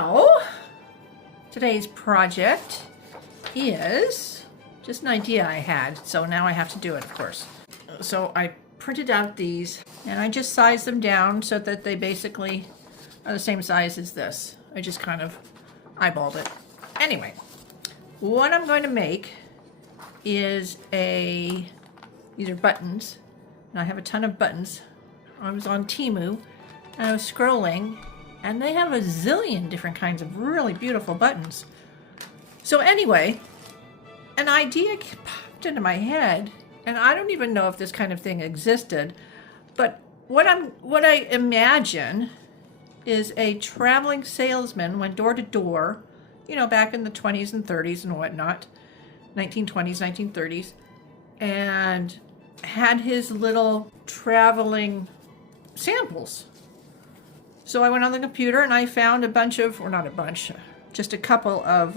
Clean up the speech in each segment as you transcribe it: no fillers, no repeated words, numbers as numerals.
So, today's project is just an idea I had, so now I have to do it, of course. So I printed out these, and I just sized them down so that they basically are the same size as this. I just kind of eyeballed it. Anyway, what I'm going to make is these are buttons, and I have a ton of buttons. I was on Temu, and I was scrolling, and they have a zillion different kinds of really beautiful buttons. So anyway, an idea popped into my head, and I don't even know if this kind of thing existed, but what I imagine is a traveling salesman went door to door, you know, back in the 20s and 30s and whatnot, 1920s, 1930s, and had his little traveling samples. So I went on the computer and I found a bunch of, or not a bunch, just a couple of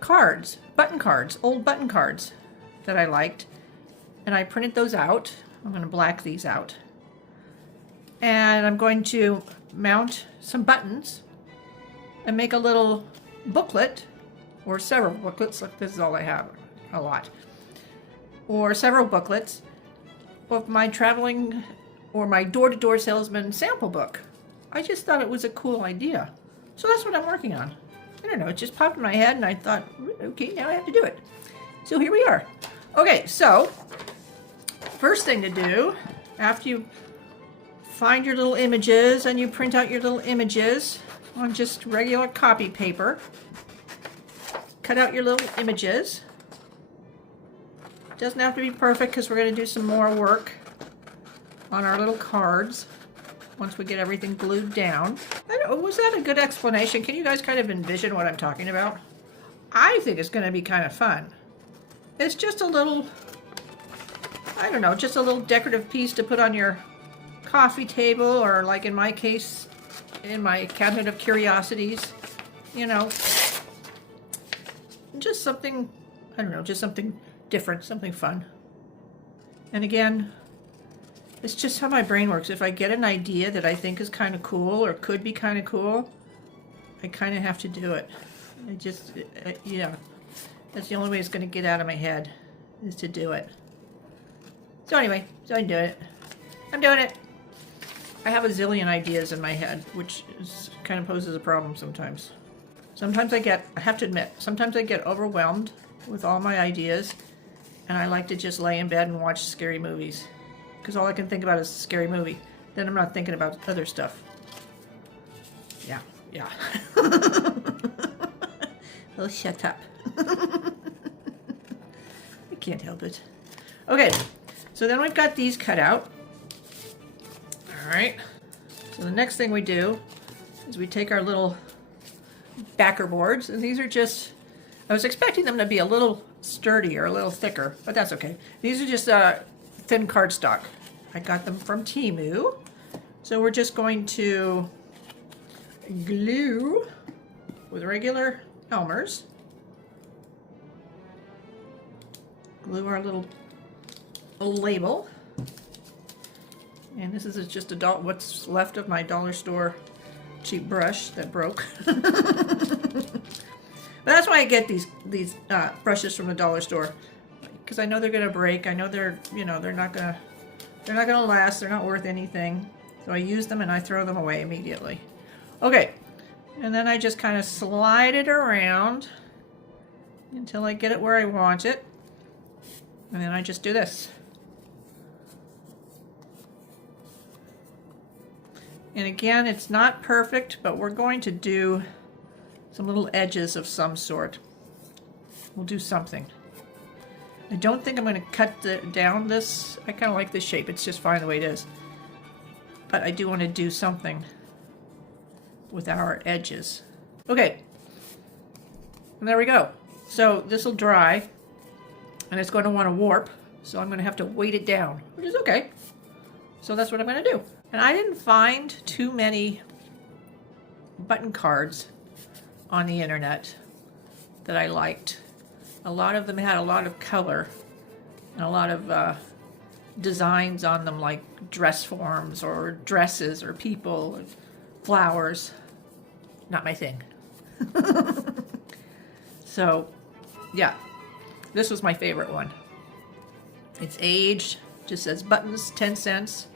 cards, button cards, old button cards that I liked. And I printed those out. I'm going to black these out. And I'm going to mount some buttons and make a little booklet, or several booklets. Look, this is all I have, a lot. Or several booklets of my traveling or my door-to-door salesman sample book. I just thought it was a cool idea. So that's what I'm working on. I don't know, it just popped in my head and I thought, okay, now I have to do it. So here we are. Okay, so first thing to do, after you find your little images and you print out your little images on just regular copy paper, cut out your little images. Doesn't have to be perfect because we're going to do some more work on our little cards once we get everything glued down. Was that a good explanation? Can you guys kind of envision what I'm talking about? I think it's going to be kind of fun. It's just a little, I don't know, just a little decorative piece to put on your coffee table, or like in my case, in my cabinet of curiosities, you know. Just something, I don't know, just something different, something fun. And again, it's just how my brain works. If I get an idea that I think is kind of cool or could be kind of cool, I kind of have to do it. I just, yeah, that's the only way it's going to get out of my head, is to do it. So anyway, so I do it. I'm doing it. I have a zillion ideas in my head, which kind of poses a problem sometimes. Sometimes I have to admit, sometimes I get overwhelmed with all my ideas, and I like to just lay in bed and watch scary movies. Because all I can think about is a scary movie. Then I'm not thinking about other stuff. Yeah. Oh, shut up. I can't help it. Okay, so then we've got these cut out. Alright. So the next thing we do is we take our little backer boards, and these are just, I was expecting them to be a little sturdier, a little thicker, but that's okay. These are just thin cardstock. I got them from Temu. So we're just going to glue with regular Elmer's. Glue our little label. And this is just what's left of my dollar store cheap brush that broke. But that's why I get these brushes from the dollar store, because I know they're gonna break. I know they're not gonna last. They're not worth anything. So I use them and I throw them away immediately. Okay, and then I just kind of slide it around until I get it where I want it, and then I just do this. And again, it's not perfect, but we're going to do some little edges of some sort. We'll do something. I don't think I'm going to cut down this. I kind of like this shape. It's just fine the way it is. But I do want to do something with our edges. Okay. And there we go. So this will dry, and it's going to want to warp. So I'm going to have to weight it down, which is okay. So that's what I'm going to do. And I didn't find too many button cards on the internet that I liked. A lot of them had a lot of color and a lot of designs on them, like dress forms or dresses or people and flowers. Not my thing. So, yeah, this was my favorite one. It's aged, just says buttons, 10 cents.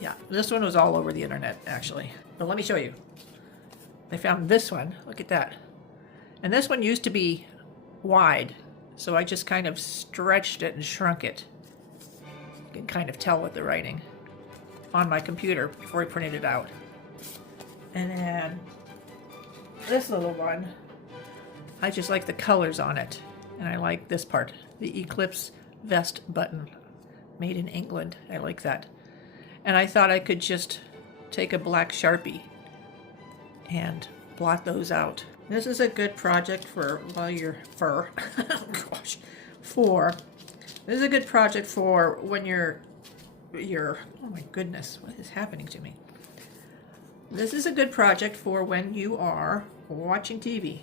Yeah, this one was all over the internet, actually. But let me show you. I found this one. Look at that. And this one used to be wide, so I just kind of stretched it and shrunk it. You can kind of tell with the writing on my computer before I printed it out. And then this little one, I just like the colors on it. And I like this part, the Eclipse vest button, made in England. I like that. And I thought I could just take a black Sharpie and blot those out. This is a good project for, well, gosh, this is a good project for when you're, oh my goodness, what is happening to me? This is a good project for when you are watching TV.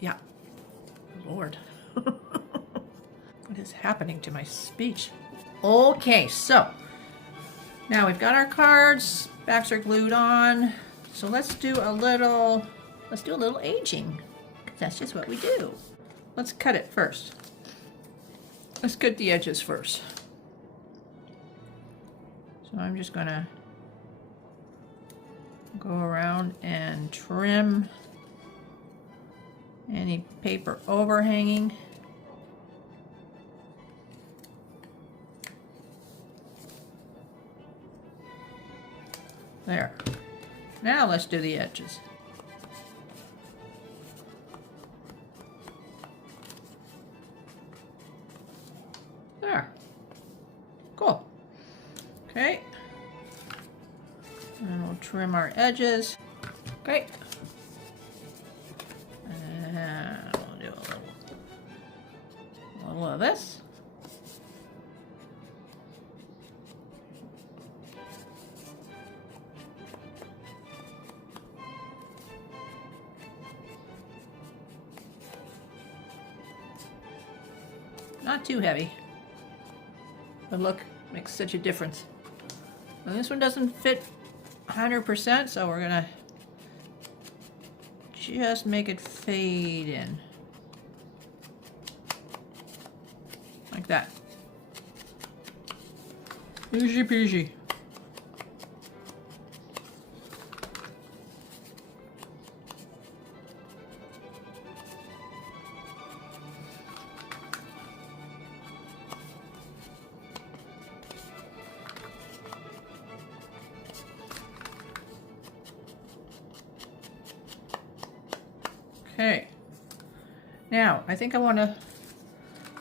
Yeah, Lord. What is happening to my speech? Okay, so now we've got our cards, backs are glued on. So let's do a little aging. That's just what we do. Let's cut it first. Let's cut the edges first. So I'm just gonna go around and trim any paper overhanging. There. Now let's do the edges. There. Cool. Okay. And we'll trim our edges. Okay. And we'll do a little of this. Not too heavy, but look, makes such a difference. And this one doesn't fit 100%, so we're gonna just make it fade in. Like that. Easy peasy. Okay, now I think I want to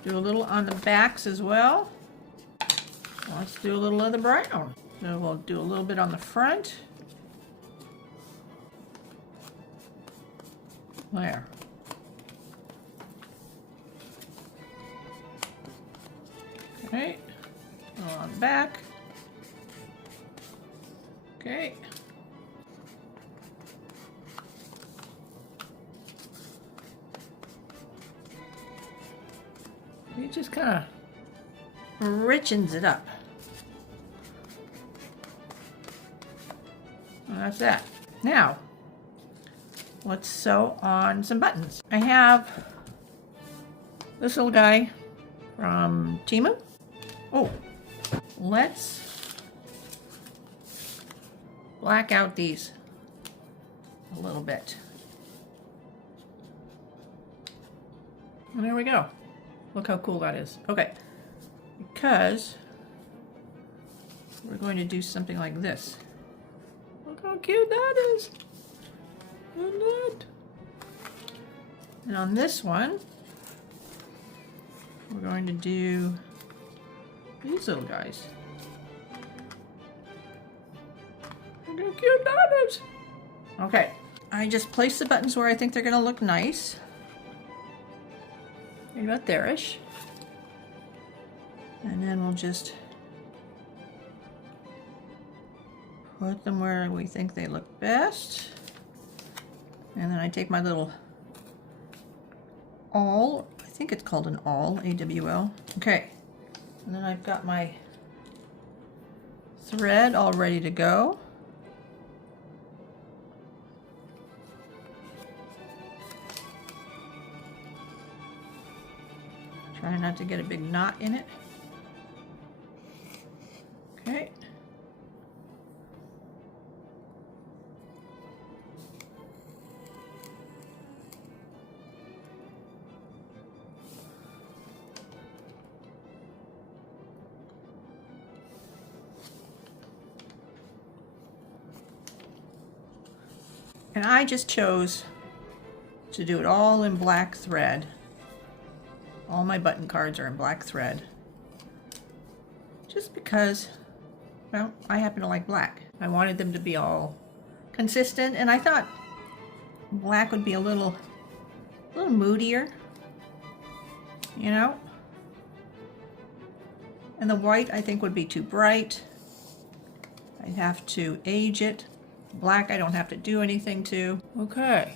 do a little on the backs as well. Let's do a little of the brown. So we'll do a little bit on the front. There. Okay, a little on the back. Okay. It just kind of richens it up. And that's that. Now, let's sew on some buttons. I have this little guy from Temu. Oh, let's black out these a little bit. And there we go. Look how cool that is. Okay, because we're going to do something like this. Look how cute that is. Isn't it? And on this one, we're going to do these little guys. Look how cute that is. Okay, I just place the buttons where I think they're going to look nice. About there-ish. And then we'll just put them where we think they look best. And then I take my little awl, I think it's called an awl, A-W-L. Okay, and then I've got my thread all ready to go. Try not to get a big knot in it. Okay. And I just chose to do it all in black thread. All my button cards are in black thread. Just because, well, I happen to like black. I wanted them to be all consistent, and I thought black would be a little moodier, you know? And the white I think would be too bright. I'd have to age it. Black I don't have to do anything to. Okay.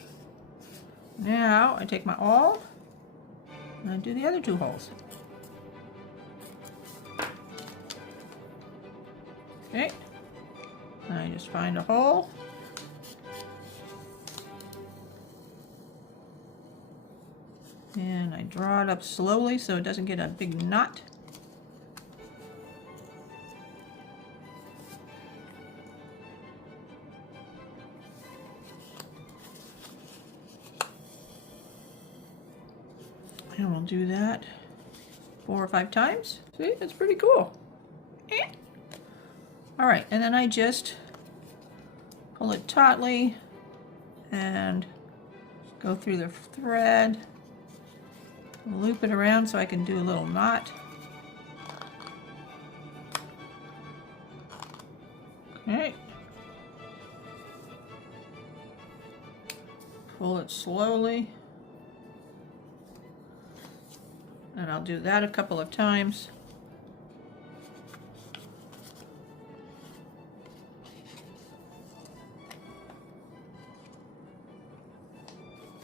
Now I take my awl and I do the other 2 holes. Okay. And I just find a hole. And I draw it up slowly so it doesn't get a big knot. And we'll do that 4 or 5 times. See, that's pretty cool. All right, and then I just pull it tautly and go through the thread, loop it around so I can do a little knot. Okay. Pull it slowly. And I'll do that a couple of times.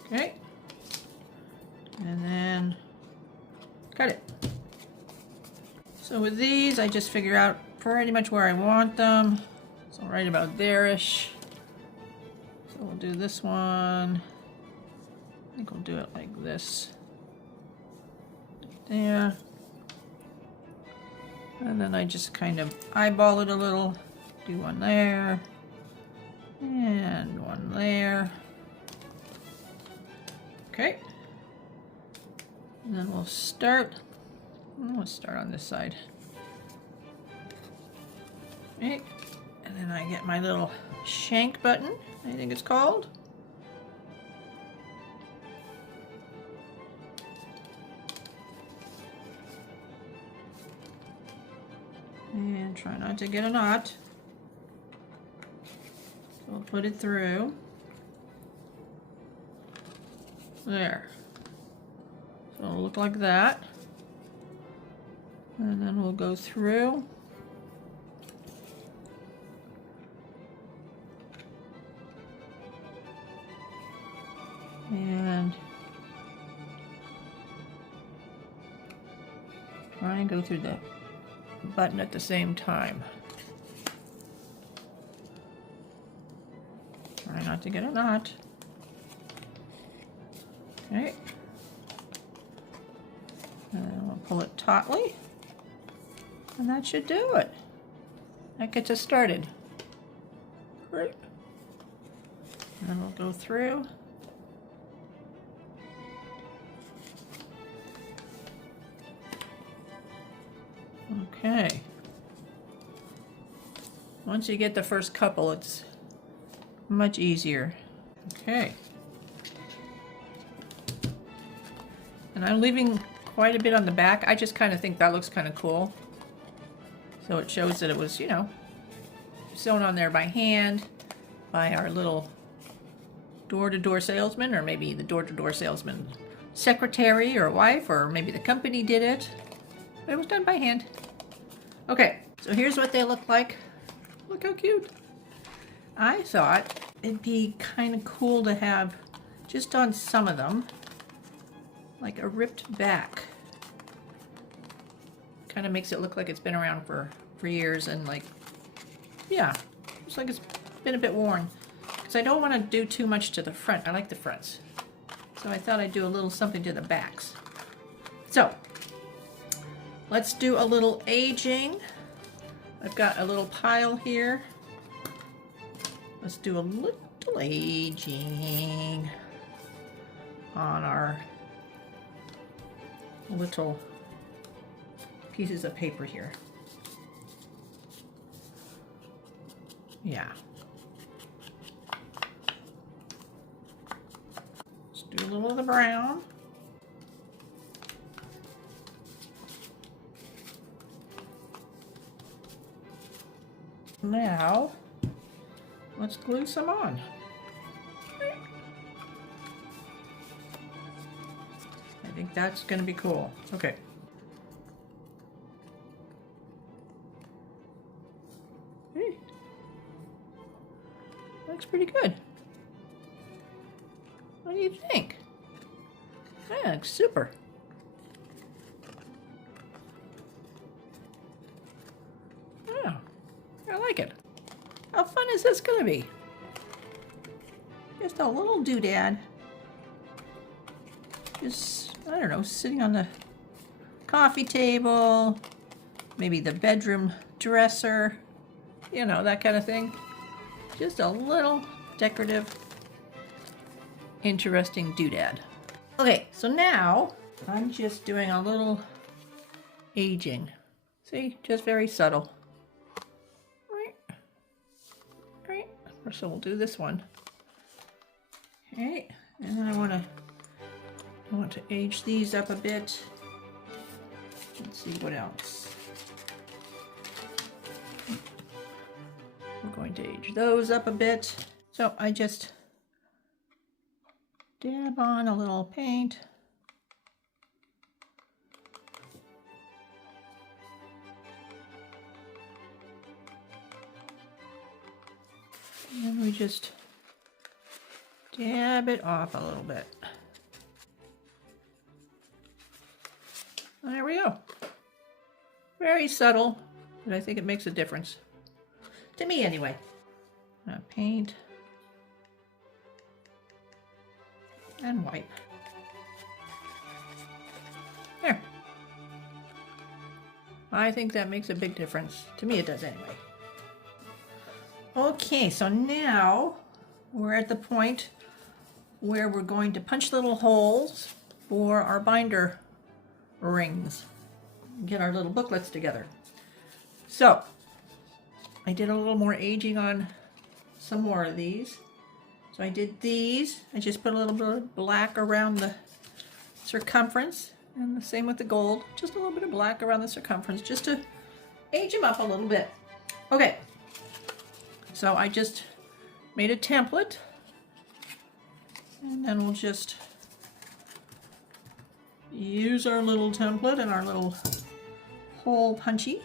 Okay. And then cut it. So with these, I just figure out pretty much where I want them. So right about there-ish. So we'll do this one. I think we'll do it like this. There. And then I just kind of eyeball it a little. Do one there. And one there. Okay. And then we'll start. Let's start on this side. Okay. And then I get my little shank button, I think it's called. And try not to get a knot. So we'll put it through. There. So it'll look like that. And then we'll go through. And try and go through the button at the same time. Try not to get a knot. Okay. And then we'll pull it tautly. And that should do it. That gets us started. Great. And then we'll go through. Okay. Once you get the first couple, it's much easier. Okay. And I'm leaving quite a bit on the back. I just kind of think that looks kind of cool. So it shows that it was, you know, sewn on there by hand by our little door-to-door salesman, or maybe the door-to-door salesman secretary or wife, or maybe the company did it. But it was done by hand. Okay, so here's what they look like. Look how cute. I thought it'd be kind of cool to have, just on some of them, like a ripped back. Kind of makes it look like it's been around for years, and like, yeah, looks like it's been a bit worn. Because I don't want to do too much to the front. I like the fronts. So I thought I'd do a little something to the backs. So let's do a little aging. I've got a little pile here. Let's do a little aging on our little pieces of paper here. Yeah. Let's do a little of the brown. Now, let's glue some on. I think that's going to be cool. Okay. Hey. Looks pretty good. What do you think? Yeah, looks super. Yeah, I like it. How fun is this going to be? Just a little doodad. Just, I don't know, sitting on the coffee table, maybe the bedroom dresser, you know, that kind of thing. Just a little decorative, interesting doodad. Okay, so now I'm just doing a little aging. See, just very subtle. Right. So we'll do this one. Okay, and then I want to age these up a bit. Let's see what else. We're going to age those up a bit. So I just dab on a little paint. And then we just dab it off a little bit. There we go. Very subtle, but I think it makes a difference. To me, anyway. Paint. And wipe. There. I think that makes a big difference. To me, it does anyway. Okay, so now we're at the point where we're going to punch little holes for our binder rings. Get our little booklets together. So I did a little more aging on some more of these. So I did these. I just put a little bit of black around the circumference, and the same with the gold. Just a little bit of black around the circumference just to age them up a little bit. Okay, so I just made a template, and then we'll just use our little template and our little hole punchy.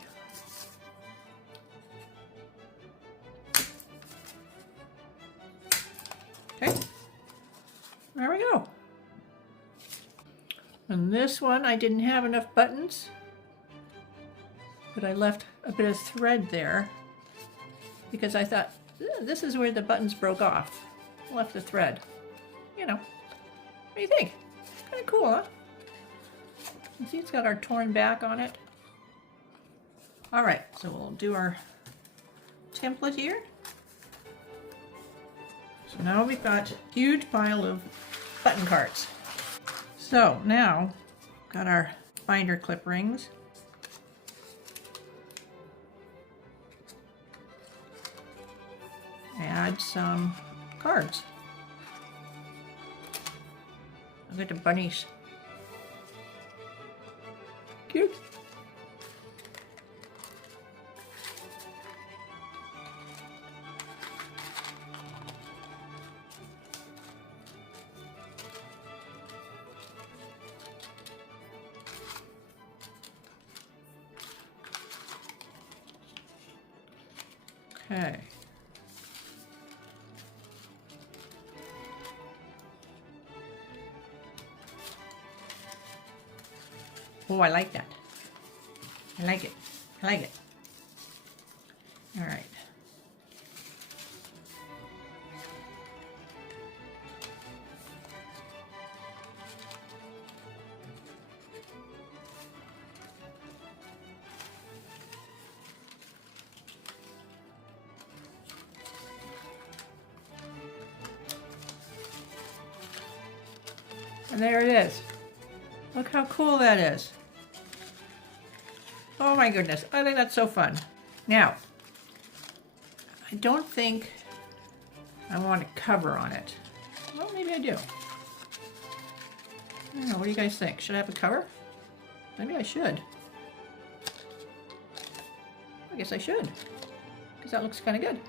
Okay, there we go. And this one, I didn't have enough buttons, but I left a bit of thread there because I thought, this is where the buttons broke off. Left the thread. You know, what do you think? Kind of cool, huh? You see it's got our torn back on it. All right, so we'll do our template here. So now we've got a huge pile of button cards. So now, got our binder clip rings. Add some cards. Look at the bunnies. Cute. Okay. Oh, I like that. I like it. I like it. All right. And there it is. Look how cool that is. Oh my goodness, I think that's so fun. Now, I don't think I want a cover on it. Well, maybe I do. I don't know, what do you guys think? Should I have a cover? Maybe I should. I guess I should, because that looks kind of good.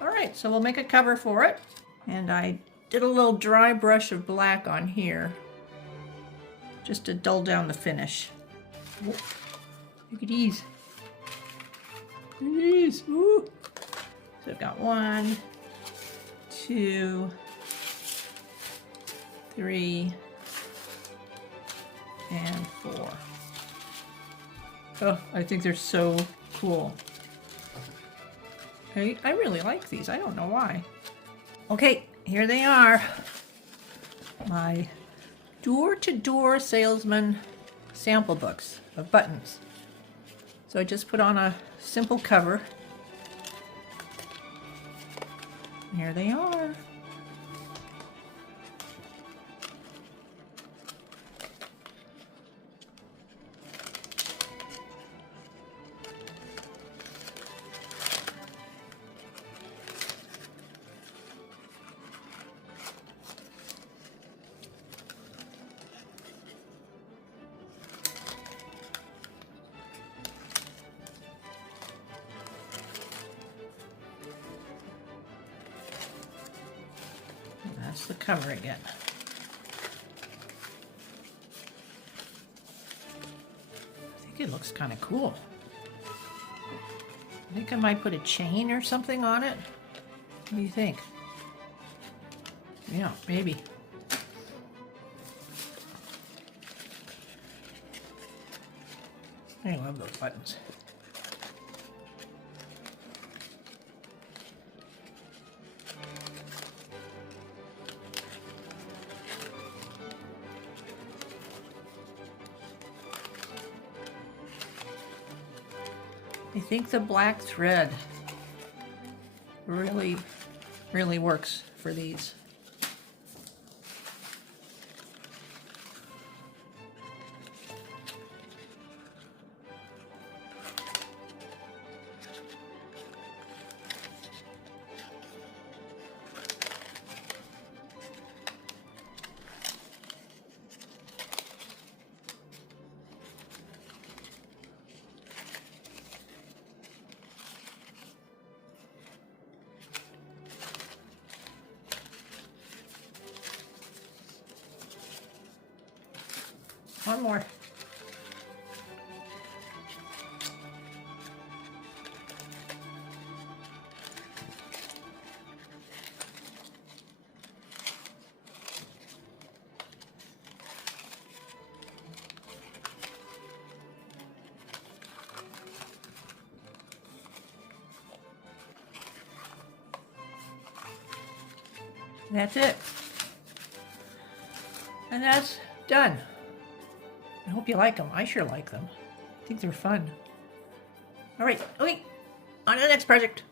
All right, so we'll make a cover for it. And I did a little dry brush of black on here, just to dull down the finish. Oh, look at these. Look at these. Ooh. So I've got 1, 2, 3, and 4. Oh, I think they're so cool. I really like these. I don't know why. Okay, here they are. My door-to-door salesman sample books of buttons. So I just put on a simple cover. Here they are. That's the cover again. I think it looks kind of cool. I think I might put a chain or something on it. What do you think? Yeah, maybe. I love those buttons. I think the black thread really works for these. One more. That's it. And that's done. I hope you like them. I sure like them. I think they're fun. All right, okay, on to the next project.